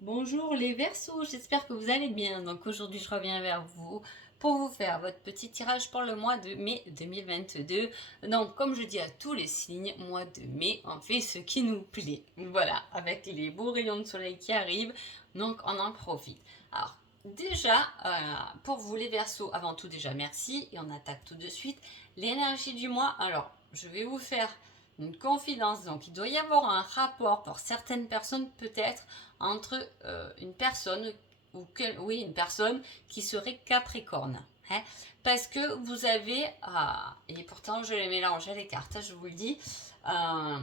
Bonjour les Verseaux, j'espère que vous allez bien. Donc aujourd'hui je reviens vers vous pour vous faire votre petit tirage pour le mois de mai 2022. Donc comme je dis à tous les signes, mois de mai, on fait ce qui nous plaît. Voilà, avec les beaux rayons de soleil qui arrivent, donc on en profite. Alors déjà, pour vous les Verseaux, avant tout déjà merci et on attaque tout de suite l'énergie du mois. Alors je vais vous faire une confidence, donc il doit y avoir un rapport pour certaines personnes peut-être entre une personne oui, une personne qui serait Capricorne. Hein, parce que vous avez, et pourtant je les mélange à les cartes, je vous le dis, euh,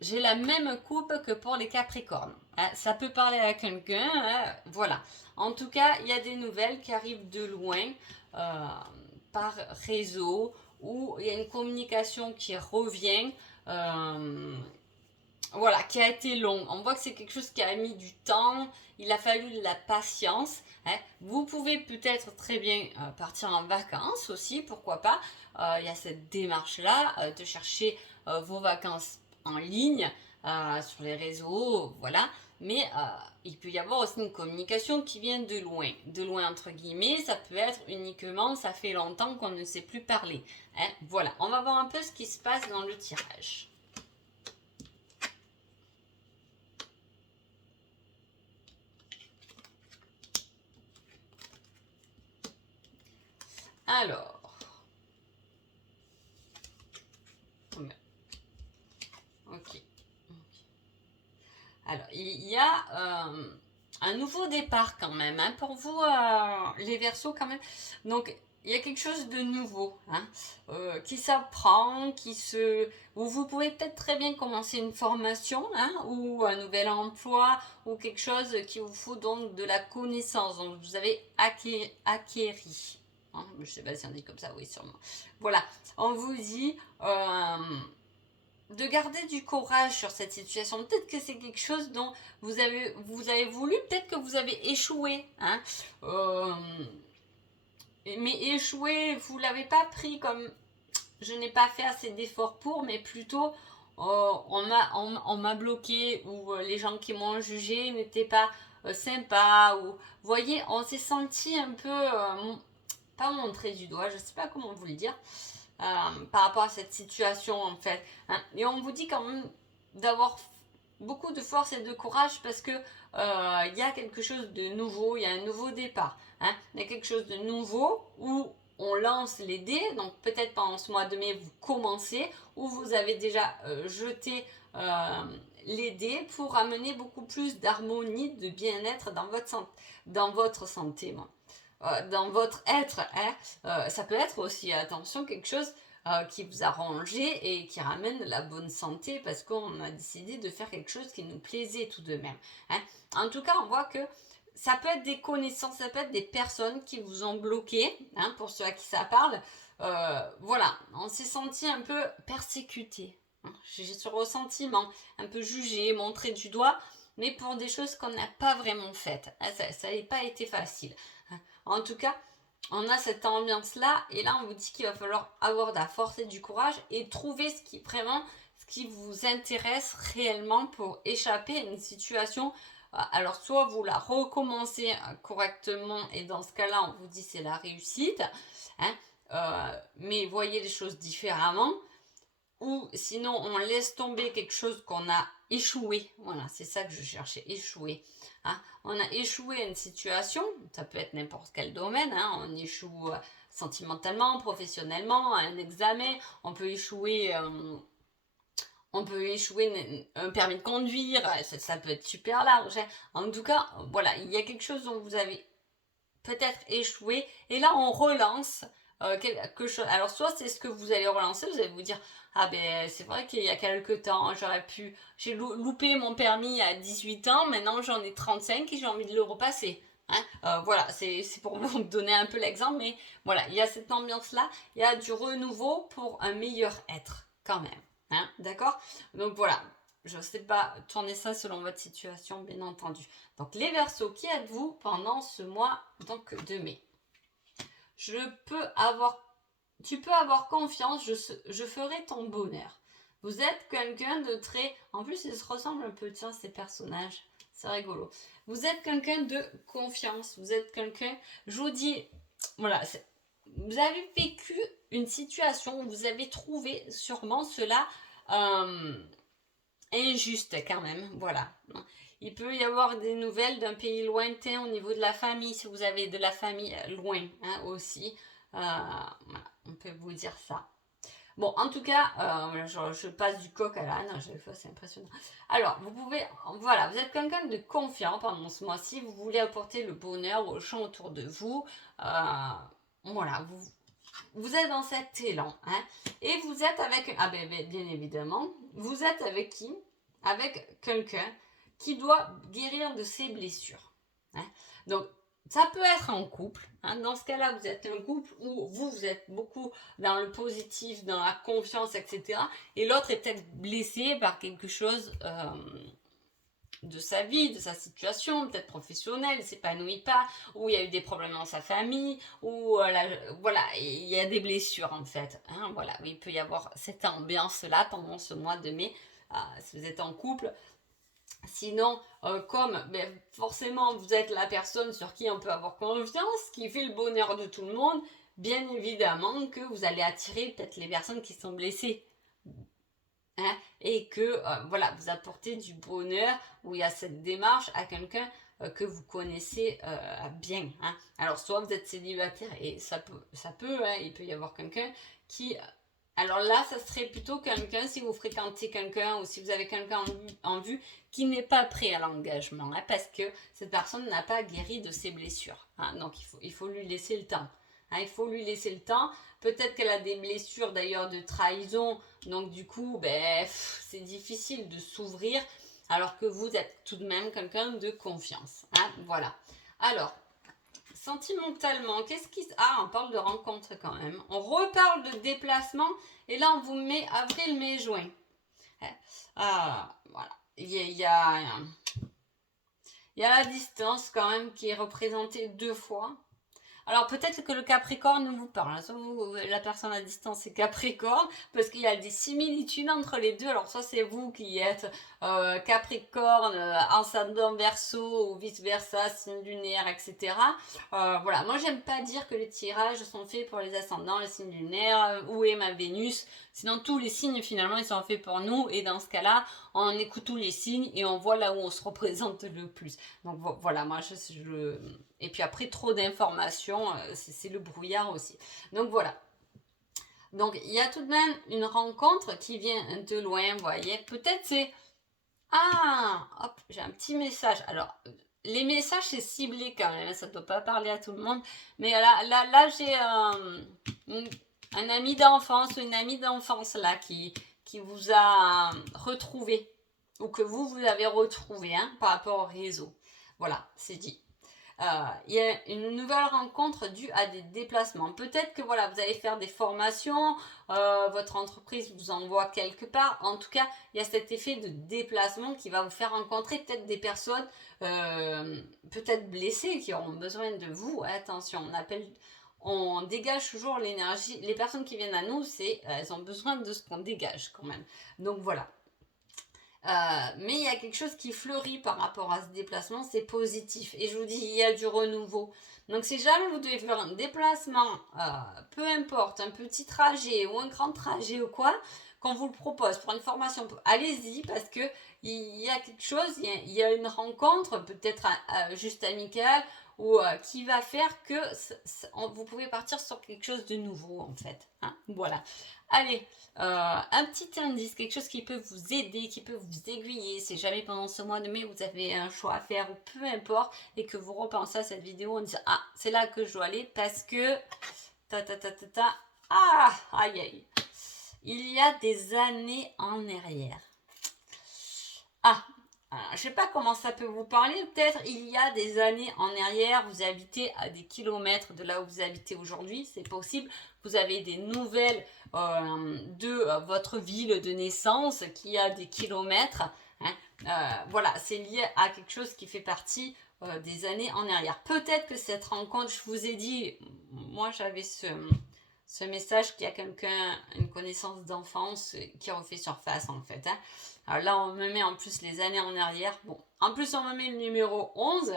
j'ai la même coupe que pour les Capricornes. Hein, ça peut parler à quelqu'un, hein, voilà. En tout cas, il y a des nouvelles qui arrivent de loin euh, par réseau où il y a une communication qui revient. Voilà, qui a été long. On voit que c'est quelque chose qui a mis du temps, il a fallu de la patience. Hein. Vous pouvez peut-être très bien partir en vacances aussi, pourquoi pas. Il y a cette démarche-là de chercher vos vacances en ligne, sur les réseaux, voilà. Mais il peut y avoir aussi une communication qui vient de loin. De loin, entre guillemets, ça peut être uniquement, ça fait longtemps qu'on ne sait plus parler. Hein. Voilà, on va voir un peu ce qui se passe dans le tirage. Alors, ok. Alors, il y a un nouveau départ quand même, hein, pour vous, les Verseaux quand même. Donc, il y a quelque chose de nouveau, hein, qui s'apprend, où vous pouvez peut-être très bien commencer une formation, hein, ou un nouvel emploi, ou quelque chose qui vous faut donc de la connaissance. Donc, vous avez acquéri. Hein, je ne sais pas si on dit comme ça, oui, sûrement. Voilà, on vous dit de garder du courage sur cette situation. Peut-être que c'est quelque chose dont vous avez voulu, peut-être que vous avez échoué. Hein. Mais échoué, vous ne l'avez pas pris comme je n'ai pas fait assez d'efforts pour, mais plutôt on m'a bloqué ou les gens qui m'ont jugé n'étaient pas sympas. Ou, vous voyez, on s'est senti un peu, pas montré du doigt, je ne sais pas comment vous le dire. Par rapport à cette situation en fait. Hein. Et on vous dit quand même d'avoir beaucoup de force et de courage parce que il y a quelque chose de nouveau, il y a un nouveau départ. Hein. Il y a quelque chose de nouveau où on lance les dés, donc peut-être pendant ce mois de mai vous commencez ou vous avez déjà jeté les dés pour amener beaucoup plus d'harmonie, de bien-être dans votre santé. Moi dans votre être. Hein. Ça peut être aussi, attention, quelque chose qui vous a rangé et qui ramène la bonne santé parce qu'on a décidé de faire quelque chose qui nous plaisait tout de même. Hein. En tout cas, on voit que ça peut être des connaissances, ça peut être des personnes qui vous ont bloqué, hein, pour ceux à qui ça parle. Voilà, on s'est senti un peu persécuté. Hein. J'ai ce ressentiment, un peu jugé, montré du doigt, mais pour des choses qu'on n'a pas vraiment faites. Hein, ça n'a pas été facile. En tout cas, on a cette ambiance-là, et là, on vous dit qu'il va falloir avoir de la force et du courage et trouver ce qui vous intéresse réellement pour échapper à une situation. Alors, soit vous la recommencez correctement, et dans ce cas-là, on vous dit c'est la réussite, hein, mais voyez les choses différemment, ou sinon on laisse tomber quelque chose qu'on a échoué. Voilà, c'est ça que je cherchais, échoué. Hein. On a échoué à une situation, ça peut être n'importe quel domaine, hein. On échoue sentimentalement, professionnellement, à un examen, on peut échouer un permis de conduire, ça peut être super large. Hein. En tout cas, voilà, il y a quelque chose dont vous avez peut-être échoué, et là on relance quelque chose. Alors soit c'est ce que vous allez relancer, vous allez vous dire ah ben c'est vrai qu'il y a quelques temps j'ai loupé mon permis à 18 ans, maintenant j'en ai 35 et j'ai envie de le repasser. Hein. Voilà, c'est pour vous donner un peu l'exemple, mais voilà, il y a cette ambiance-là, il y a du renouveau pour un meilleur être quand même. Hein, d'accord. Donc voilà, je ne sais pas tourner ça selon votre situation, bien entendu. Donc les Verseaux, qui êtes-vous pendant ce mois donc, de mai? Tu peux avoir confiance, je ferai ton bonheur. Vous êtes quelqu'un de très... En plus, ils se ressemblent un peu, tiens, ces personnages. C'est rigolo. Vous êtes quelqu'un de confiance. Vous êtes quelqu'un, je vous dis, voilà, vous avez vécu une situation où vous avez trouvé sûrement cela injuste quand même. Voilà. Il peut y avoir des nouvelles d'un pays lointain au niveau de la famille, si vous avez de la famille loin hein, aussi. Voilà, on peut vous dire ça. Bon, en tout cas, je passe du coq à l'âne, à chaque fois, c'est impressionnant. Alors, vous pouvez, voilà, vous êtes quelqu'un de confiant pendant ce mois-ci, vous voulez apporter le bonheur aux gens autour de vous. Voilà, vous êtes dans cet élan, hein, et vous êtes avec, bien évidemment, vous êtes avec qui? Avec quelqu'un qui doit guérir de ses blessures. Hein. Donc, ça peut être en couple. Hein. Dans ce cas-là, vous êtes un couple où vous êtes beaucoup dans le positif, dans la confiance, etc. Et l'autre est peut-être blessé par quelque chose de sa vie, de sa situation, peut-être professionnelle, ne s'épanouit pas, ou il y a eu des problèmes dans sa famille, ou voilà, il y a des blessures en fait. Hein, voilà, il peut y avoir cette ambiance-là pendant ce mois de mai, si vous êtes en couple. Sinon, comme forcément vous êtes la personne sur qui on peut avoir confiance, qui fait le bonheur de tout le monde, bien évidemment que vous allez attirer peut-être les personnes qui sont blessées. Hein, et que voilà, vous apportez du bonheur où il y a cette démarche à quelqu'un que vous connaissez bien. Hein. Alors, soit vous êtes célibataire et ça peut hein, il peut y avoir quelqu'un qui. Alors là, ça serait plutôt quelqu'un, si vous fréquentez quelqu'un ou si vous avez quelqu'un en vue qui n'est pas prêt à l'engagement, hein, parce que cette personne n'a pas guéri de ses blessures. Hein, donc, il faut lui laisser le temps. Hein, il faut lui laisser le temps. Peut-être qu'elle a des blessures d'ailleurs de trahison, donc du coup, c'est difficile de s'ouvrir, alors que vous êtes tout de même quelqu'un de confiance. Hein, voilà. Alors, sentimentalement, qu'est-ce qui... Ah, on parle de rencontre quand même. On reparle de déplacement, et là on vous met avril, mai, juin. Voilà. Il y a la distance quand même qui est représentée 2 fois. Alors peut-être que le Capricorne vous parle, soit la personne à distance est Capricorne, parce qu'il y a des similitudes entre les deux, alors soit c'est vous qui êtes Capricorne, ascendant Verseau, ou vice versa, signe lunaire, etc. Voilà, moi j'aime pas dire que les tirages sont faits pour les ascendants, les signes lunaires, où est ma Vénus, sinon tous les signes finalement ils sont faits pour nous, et dans ce cas-là, on écoute tous les signes et on voit là où on se représente le plus. Donc voilà, moi et puis après, trop d'informations, c'est le brouillard aussi. Donc voilà. Donc il y a tout de même une rencontre qui vient de loin, vous voyez. Peut-être c'est... Ah, hop, j'ai un petit message. Alors, les messages, c'est ciblé quand même. Ça ne doit pas parler à tout le monde. Mais là j'ai un ami d'enfance, une amie d'enfance là qui vous a retrouvé. Ou que vous avez retrouvé hein, par rapport au réseau. Voilà, c'est dit. Il y a une nouvelle rencontre due à des déplacements. Peut-être que voilà, vous allez faire des formations, votre entreprise vous envoie quelque part. En tout cas, il y a cet effet de déplacement qui va vous faire rencontrer peut-être des personnes peut-être blessées qui auront besoin de vous. Attention, on dégage toujours l'énergie. Les personnes qui viennent à nous, elles ont besoin de ce qu'on dégage quand même. Donc voilà. Mais il y a quelque chose qui fleurit par rapport à ce déplacement, c'est positif. Et je vous dis, il y a du renouveau. Donc si jamais vous devez faire un déplacement, peu importe, un petit trajet ou un grand trajet ou quoi, qu'on vous le propose pour une formation, allez-y parce que il y a quelque chose, il y a une rencontre, peut-être juste amicale, ou qui va faire que vous pouvez partir sur quelque chose de nouveau en fait. Hein, voilà. Allez, un petit indice, quelque chose qui peut vous aider, qui peut vous aiguiller, si jamais pendant ce mois de mai vous avez un choix à faire ou peu importe et que vous repensez à cette vidéo en disant ah c'est là que je dois aller parce que aïe aïe, il y a des années en arrière. Je sais pas comment ça peut vous parler, peut-être il y a des années en arrière, vous habitez à des kilomètres de là où vous habitez aujourd'hui, c'est possible, vous avez des nouvelles de votre ville de naissance qui a des kilomètres, hein. Voilà, c'est lié à quelque chose qui fait partie des années en arrière. Peut-être que cette rencontre, je vous ai dit, moi j'avais ce message qu'il y a quelqu'un, une connaissance d'enfance qui refait surface en fait, hein. Alors là, on me met en plus les années en arrière. Bon, en plus, on me met le numéro 11.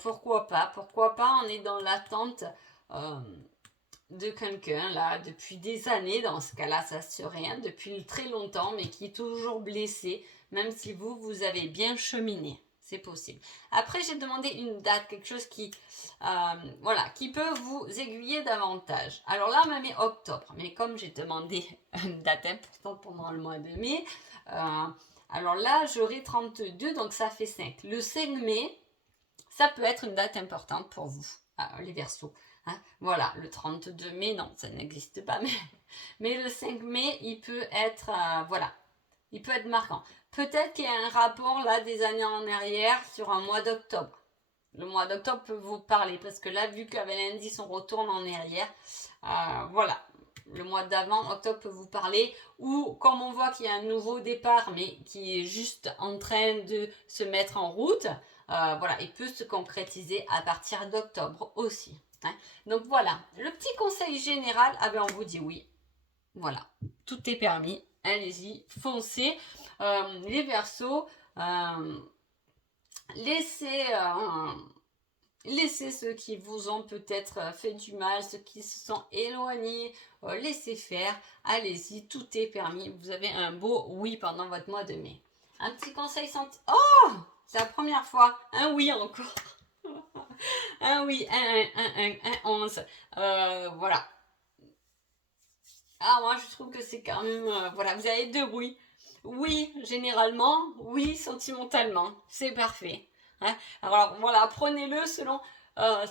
Pourquoi pas? Pourquoi pas? On est dans l'attente de quelqu'un, là, depuis des années. Dans ce cas-là, ça serait rien, depuis très longtemps, mais qui est toujours blessé, même si vous avez bien cheminé. C'est possible. Après, j'ai demandé une date, quelque chose qui, voilà, qui peut vous aiguiller davantage. Alors là, on m'a mis octobre, mais comme j'ai demandé une date importante pendant le mois de mai, alors là, j'aurai 32, donc ça fait 5. Le 5 mai, ça peut être une date importante pour vous, les Verseaux. Hein, voilà, le 32 mai, non, ça n'existe pas, mais le 5 mai, il peut être, voilà, il peut être marquant. Peut-être qu'il y a un rapport là des années en arrière sur un mois d'octobre. Le mois d'octobre peut vous parler parce que là, vu qu'avec l'indice, on retourne en arrière, voilà. Le mois d'avant, octobre peut vous parler, ou comme on voit qu'il y a un nouveau départ, mais qui est juste en train de se mettre en route, voilà, il peut se concrétiser à partir d'octobre aussi. Hein. Donc voilà, le petit conseil général, on vous dit oui, voilà, tout est permis, allez-y, foncez. Les Verseaux, laissez ceux qui vous ont peut-être fait du mal, ceux qui se sont éloignés, laissez faire, allez-y, tout est permis. Vous avez un beau oui pendant votre mois de mai. Un petit conseil santé. Oh, c'est la première fois, un oui encore. Un oui, un 11. Voilà. Ah, moi, je trouve que c'est quand même... voilà, vous avez deux oui. Oui, généralement. Oui, sentimentalement. C'est parfait. Hein. Alors, voilà, prenez-le selon...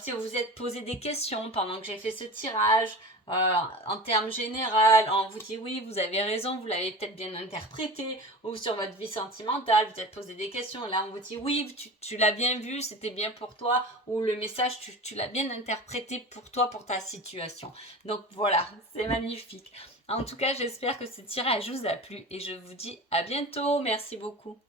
si vous vous êtes posé des questions pendant que j'ai fait ce tirage, en termes généraux, on vous dit oui, vous avez raison, vous l'avez peut-être bien interprété, ou sur votre vie sentimentale, vous êtes posé des questions, là on vous dit oui, tu l'as bien vu, c'était bien pour toi, ou le message, tu l'as bien interprété pour toi, pour ta situation. Donc voilà, c'est magnifique. En tout cas, j'espère que ce tirage vous a plu et je vous dis à bientôt. Merci beaucoup.